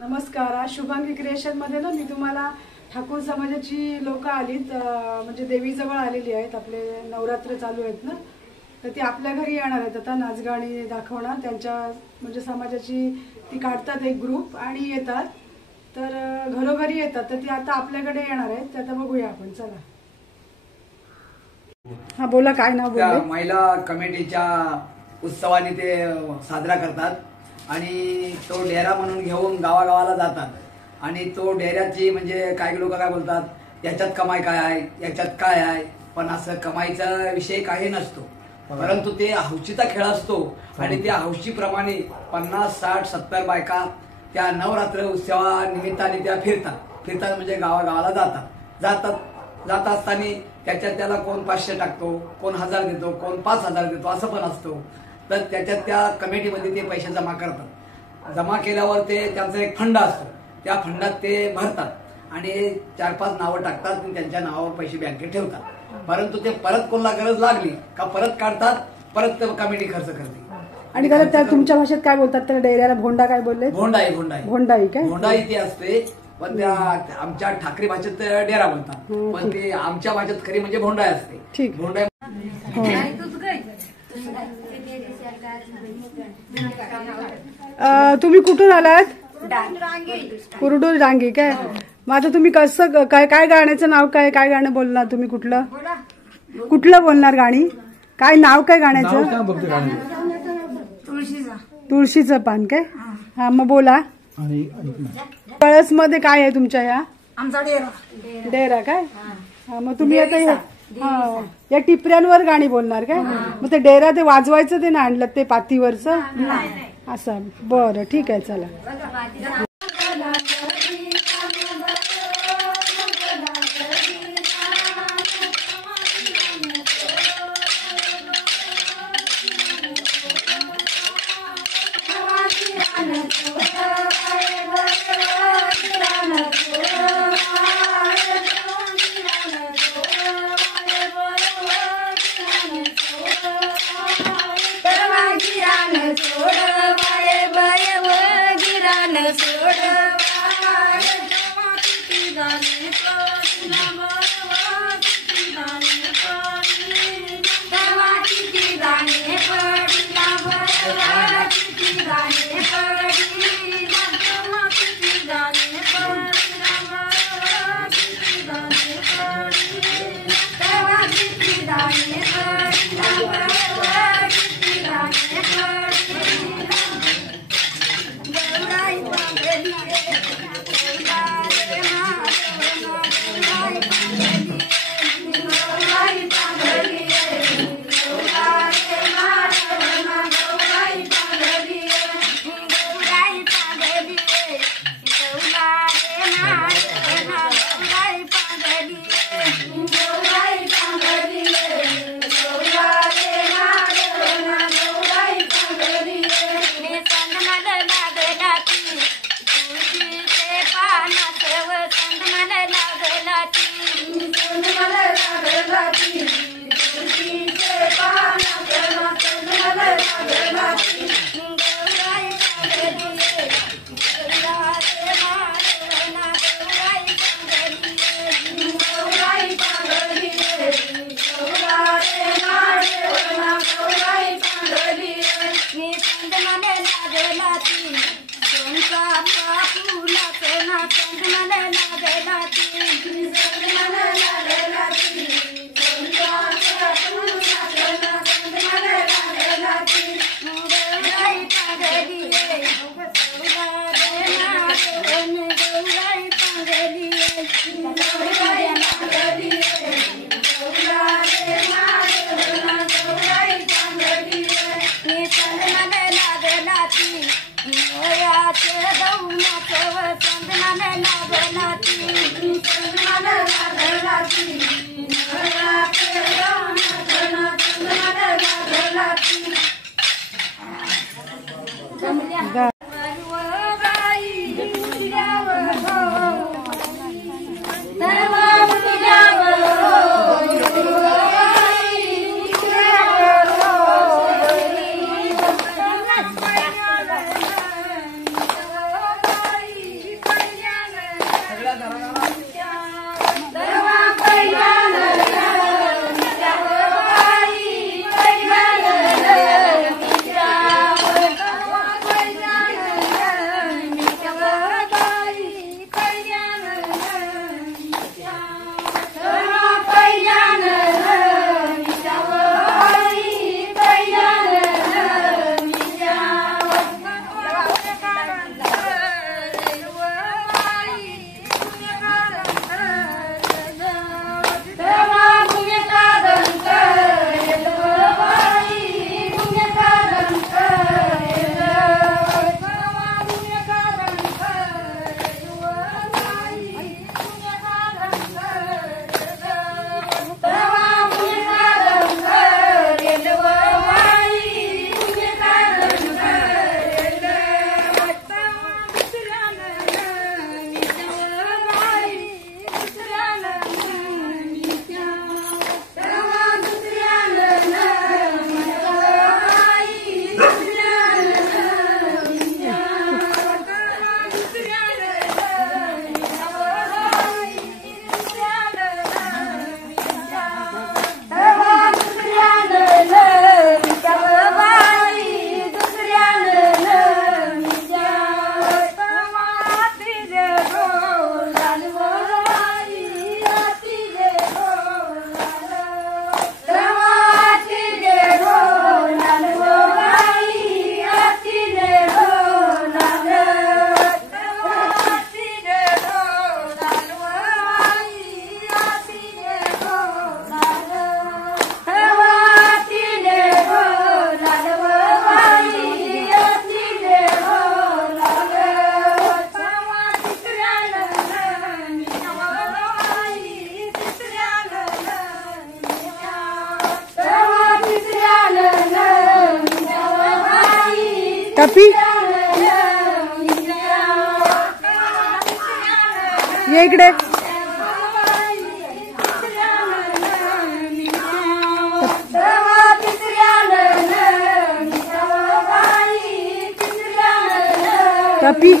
नमस्कार. आज शुभांगी क्रिएशन मध्ये ना मी तुम्हाला ठाकूर समाजाची लोक आलीत, म्हणजे देवीजवळ आलेली आहेत. आपले नवरात्र चालू आहेत ना, तर ती आपल्या घरी येणार आहेत. आता नाचगाणी दाखवणार त्यांच्या म्हणजे समाजाची ती काढतात एक ग्रुप आणि येतात. तर घरोघरी येतात. तर ती आता आपल्याकडे येणार आहेत. तर आता बघूया आपण. चला. हा बोला, काय नाव बोलले? महिला कमिटीच्या उत्सवाने ते साजरा करतात आणि तो डेरा म्हणून घेऊन गावागावाला जातात आणि तो डेऱ्याची म्हणजे काही लोक काय बोलतात, याच्यात कमाई काय आहे, याच्यात काय आहे, पण असं कमाईचा विषय काही नसतो. परंतु ते हौशीचा खेळ असतो आणि त्या हौशीप्रमाणे 50, 60, 70 बायका त्या नवरात्र उत्सवा निमित्ताने त्या फिरतात म्हणजे गावागावाला जात असताना त्याच्यात त्याला कोण 500 टाकतो, कोण 1000 देतो, कोण 5000 देतो, असं पण असतो. तर त्याच्यात त्या कमिटीमध्ये ते पैसे जमा करतात. जमा केल्यावर ते त्यांचा एक फंड असतो, त्या फंडात ते भरतात आणि 4-5 नावं टाकतात आणि त्यांच्या नावावर पैसे बँकेत ठेवतात. परंतु ते परत कोणाला गरज लागली का परत काढतात, परत कमिटी खर्च करते. आणि त्या तुमच्या भाषेत काय बोलतात त्या डेऱ्याला? भोंडा काय बोलले? भोंडाई काय? भोंडाई ती असते, पण त्या आमच्या ठाकरे भाषेत डेरा बोलतात, पण ते आमच्या भाषेत खरी म्हणजे भोंडाई असते. ठीक. भोंडाई. तुम्ही कुठून आलात? कुरडूर डांगी काय? मग आता तुम्ही कसं काय गाण्याचं नाव काय गाणं बोलणार तुम्ही? कुठलं बोलणार गाणी? काय नाव काय गाण्याचं? तुळशीचं पान काय? हा मग बोला. कळस मध्ये काय आहे तुमच्या? या आमचा डेरा काय? हा मग तुम्ही आता या टिपऱ्यांवर गाणी बोलणार काय? मग ते डेरा ते वाजवायचं ते ना आणलं ते पातीवरचं असं? बरं ठीक आहे, चला. टपी ये इकडे टपी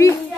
बी